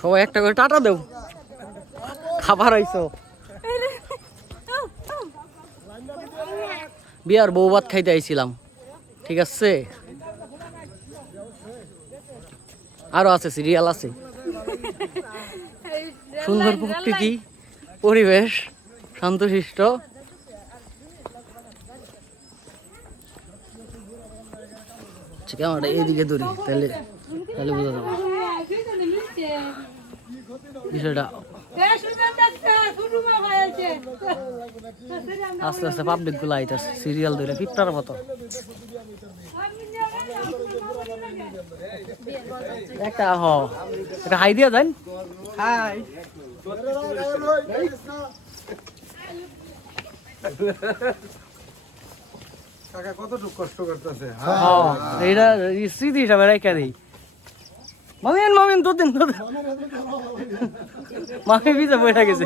সবাই একটা করে টাটা দেও, খাবার আইছো। বিয়ার বউ ভাত খাইতে আইছিলাম, ঠিক আছে। আরো আছে, সিরিয়াল আছে। সুন্দর প্রকৃতি, পরিবেশ, শান্তশিষ্ট। ক্যামেরাটা এইদিকে ধরি, তাহলে তাহলে বোঝা যাবে বিষয়টা। আস্তে আস্তে পাবলিক গুলো আইতাছে সিরিয়াল ধরে পিপটার মতো। একটা একটা হাই দিয়া দেন। হাই কাকা কতটুকু কষ্ট করতেছে। এইটা স্মৃতি হিসাবে রেখে দিই। মামিন মামিন দুদিন মামি ভিজা বইটা গেছে।